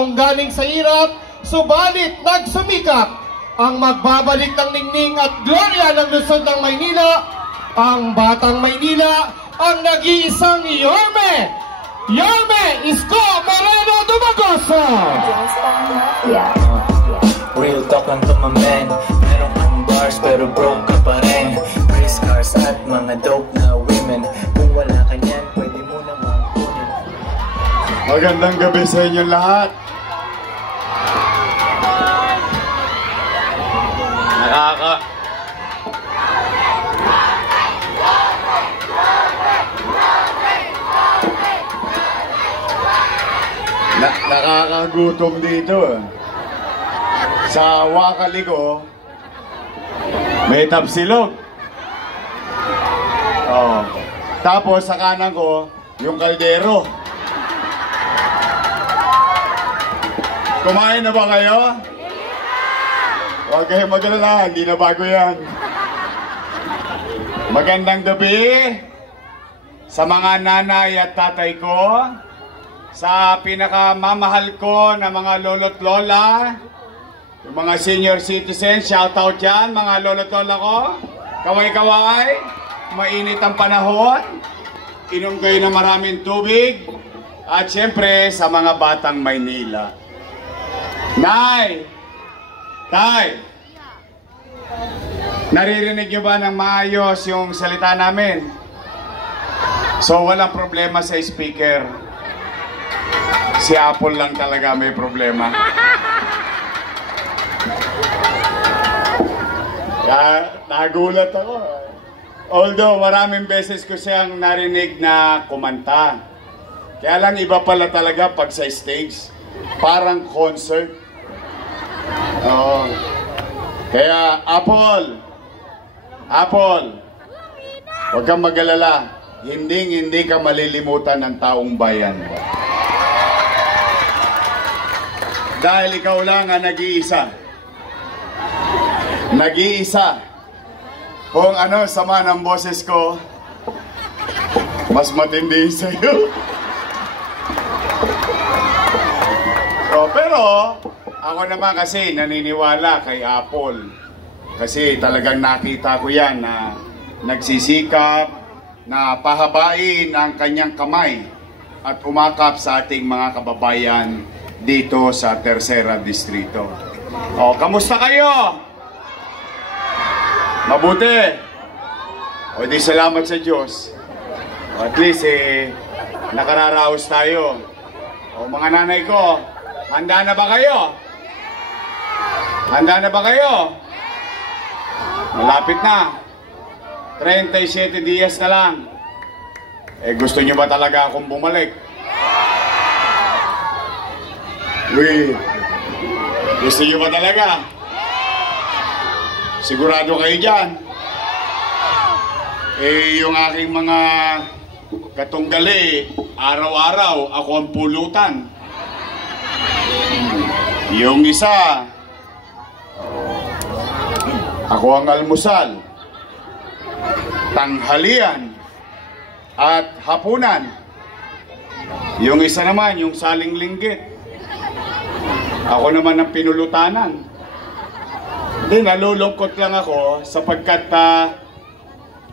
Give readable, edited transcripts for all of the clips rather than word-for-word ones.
taong galing sa hirap, subalit nagsumikap ang magbabalik ng ningning at glorya ng lungsod ng Maynila, ang Batang Maynila, ang nag-iisang Yorme Isko Moreno Dumagoso. Real talk lang to my man, merong kang bars pero broke ka pa rin. Race cars at mga dope na women, kung wala ka niyan pwede mo namang kunin. Magandang gabi sa inyo lahat. Nakakagutom dito. Sa wakali ko, may tapsilog. Oh. Tapos sa kanan ko, yung kaldero. Kumain na ba kayo? Huwag kayong mag-alala, hindi na bago yan. Magandang gabi sa mga nanay at tatay ko, sa pinakamamahal ko na mga lolo't lola, yung mga senior citizens, shout out yan, mga lolo't lola ko. Kaway-kaway, mainit ang panahon, inom kayo ng maraming tubig, at syempre sa mga batang Maynila. Nay! Tay! Naririnig nyo ba ng maayos yung salita namin? So walang problema sa speaker. Si Apple lang talaga may problema. Nagulat ako. Although maraming beses ko siyang narinig na kumanta. Kaya lang iba pala talaga pag sa stage. Parang concert. Oh. Kaya Apple, huwag kang mag-alala. Hindi ka malilimutan ng taong bayan. Dahil ikaw lang ang nag-iisa. Kung ano sama ng boses ko, mas matindi sa'yo. So, pero ako naman kasi naniniwala kay Apple. Kasi talagang nakita ko yan na nagsisikap na pahabain ang kanyang kamay at umakap sa ating mga kababayan dito sa Tercera Distrito. O, kamusta kayo? Mabuti. O, di salamat sa Diyos. O, at least, nakararaos tayo. O, mga nanay ko, handa na ba kayo? Handa na ba kayo? Malapit na. 37 dias na lang. Gusto nyo ba talaga akong bumalik? Uy, gusto nyo ba talaga? Sigurado kayo dyan? Yung aking mga katunggali, araw-araw ako ang pulutan. Yung isa, ako ang almusal, tanghalian, at hapunan. Yung isa naman, yung saling linggit. Ako naman ang pinulutanan. Hindi, nalulungkot lang ako sapagkat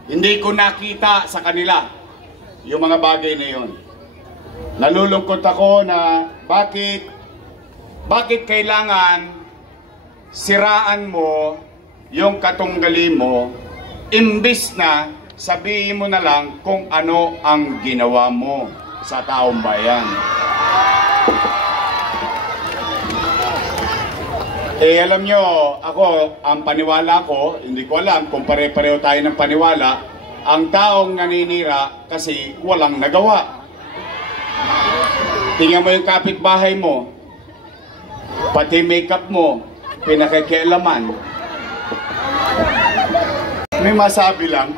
hindi ko nakita sa kanila yung mga bagay na yun. Nalulungkot ako na bakit kailangan siraan mo yung katunggali mo imbis na sabihin mo na lang kung ano ang ginawa mo sa taong bayan. Alam nyo, ako, ang paniwala ko, hindi ko alam kung pare-pareho tayo ng paniwala, ang taong naninira kasi walang nagawa. Tingnan mo yung kapitbahay mo, pati makeup mo, pinakikialaman. May masabi lang,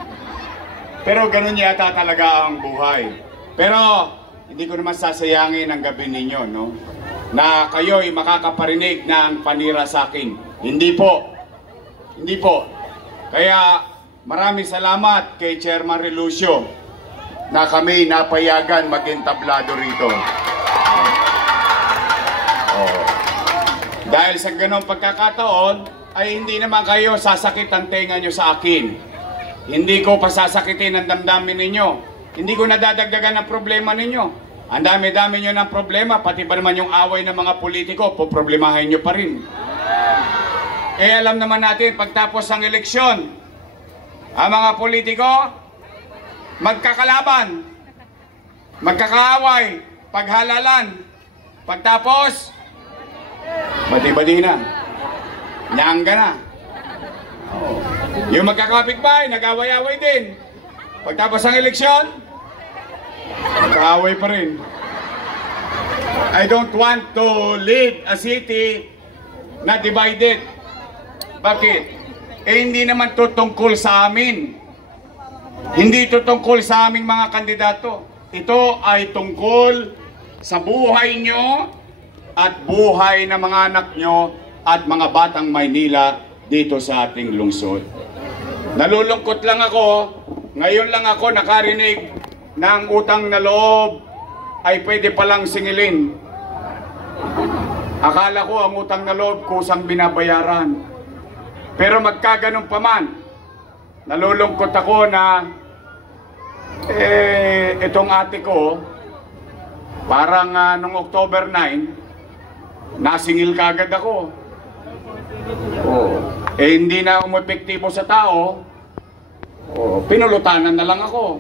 pero ganun yata talaga ang buhay. Pero, hindi ko naman sasayangin ang gabi ninyo, no? Na kayo'y makakaparinig ng panira sa akin. Hindi po. Kaya maraming salamat kay Chairman Relucio na kami napayagan maging tablado rito. Oh. Dahil sa ganong pagkakataon, ay hindi naman kayo sasakit ang tenga nyo sa akin. Hindi ko pasasakitin ang damdamin ninyo. Hindi ko nadadagdagan ang problema ninyo. Ang dami-dami nyo ng problema, pati ba naman yung away ng mga politiko, poproblemahin nyo pa rin. Eh alam naman natin, pagtapos ng eleksyon, ang mga politiko, magkakalaban, magkakaaway, paghalalan. Pagtapos, bati-bati na, nyangga na. Yung magkakapitbahay, nag-away-away din. Pagtapos ng eleksyon, magkaaway pa rin. I don't want to lead a city na divided. Bakit? Eh hindi naman to tungkol sa amin. Hindi to tungkol sa aming mga kandidato. Ito ay tungkol sa buhay nyo at buhay ng mga anak nyo at mga batang Maynila dito sa ating lungsod. Nalulungkot lang ako, ngayon lang ako nakarinig ng utang na loob ay pwede palang singilin. Akala ko ang utang na loob kusang binabayaran. Pero magkaganon pa man, nalulungkot ako na itong ate ko, parang nung October 9, nasingil kagad ako. Hindi na umepektibo sa tao, pinulutanan na lang ako.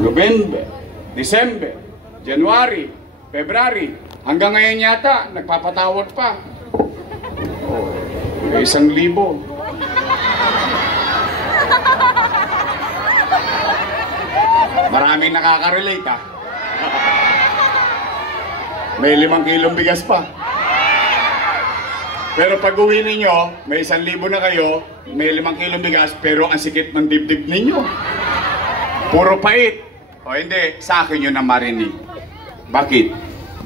November, December, January, February, hanggang ngayon yata, nagpapatawad pa. 1,000. Maraming nakaka-relate ha. May 5 kilong bigas pa. Pero pag uwi ninyo, may 1,000 na kayo, may 5 kilong bigas, pero ang sikip ng dibdib ninyo. Puro pait. O hindi, sa akin yun na marinig. Bakit?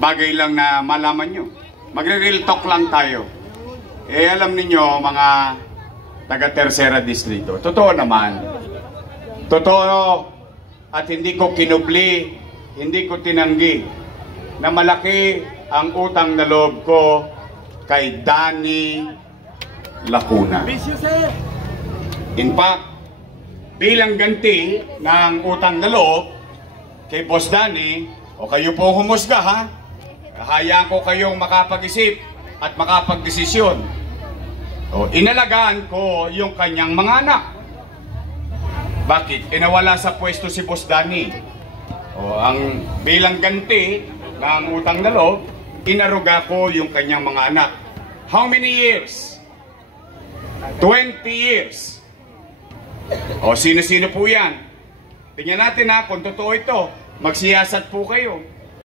Bagay lang na malaman nyo. Magre-real talk lang tayo. Eh alam ninyo mga taga-Tercera Distrito, totoo naman. Totoo at hindi ko kinubli, hindi ko tinanggi na malaki ang utang na loob ko kay Danny Lacuna. In fact, bilang ganti ng utang na loob kay Boss Danny, o kayo po humusga ha, kahayaan ko kayong makapag-isip at makapag-desisyon. Inalagaan ko yung kanyang mga anak. Bakit? Nawala sa pwesto si Boss Danny. Ang bilang ganti ng utang na loob, inaruga ko yung kanyang mga anak. How many years? 20 years. Sino-sino po yan? Tingnan natin ha, kung totoo ito, magsiyasat po kayo.